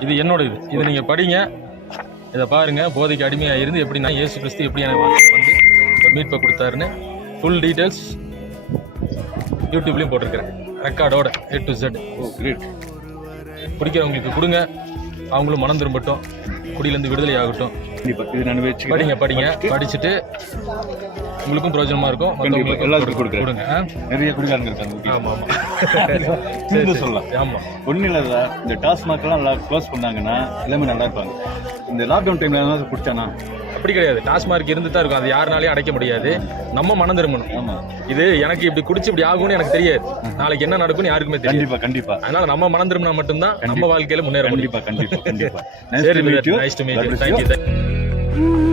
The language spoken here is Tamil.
இது என்னோட இது. இதை நீங்கள் படிங்க. இதை பாருங்க. போதைக்கு அடிமையாக இருந்து எப்படி நான் இயேசு கிறிஸ்து எப்படி எனக்கு வாழ்க்கையில வந்து ஒரு மீட்பை கொடுத்தாருன்னு ஃபுல் டீட்டெயில்ஸ் யூடியூப்லேயும் போட்டிருக்கிறேன். ரெக்கார்டோட A to Z. Oh great குடிக்கிறவங்களுக்கு கொடுங்க. அவங்களும் மனம் திரும்பட்டும். குடியிலேருந்து விடுதலை ஆகட்டும் இது நான் படிங்க படிங்க. படிச்சுட்டு உங்களுக்கும் பிரயோஜனமா இருக்கும். மற்றவங்களுக்கும் எல்லாருக்கும் கொடுக்குறேன். நிறைய குடிகாரங்க இருக்காங்க. ஆமா ஆமா. சரி, சரி, சொல்லலாம். ஆமா. ஒன்றும் இல்லை இந்த டாஸ்மாக்லாம் எல்லாம் க்ளோஸ் பண்ணாங்கன்னா எல்லாமே நல்லா இருப்பாங்க. இந்த லாக்டவுன் டைம்ல ஏதாவது குடிச்சானா? அப்படி கிடையாது. டாஸ்மார்க் இருந்து தான் இருக்கும். அது யாருனாலையும் அடைக்க முடியாது. நம்ம மனம் திரும்பணும். இது எனக்கு இப்படி குடிச்சு இப்படி ஆகும்னு எனக்கு தெரியாது. நாளைக்கு என்ன நடக்கும்னு யாருக்குமே தெரியாது. கண்டிப்பா கண்டிப்பா. அதனால நம்ம மனம் திரும்பினா மட்டும்தான் நம்ம வாழ்க்கையில முன்னேற முடியும். கண்டிப்பா கண்டிப்பா கண்டிப்பா. சரி nice to meet you thank you.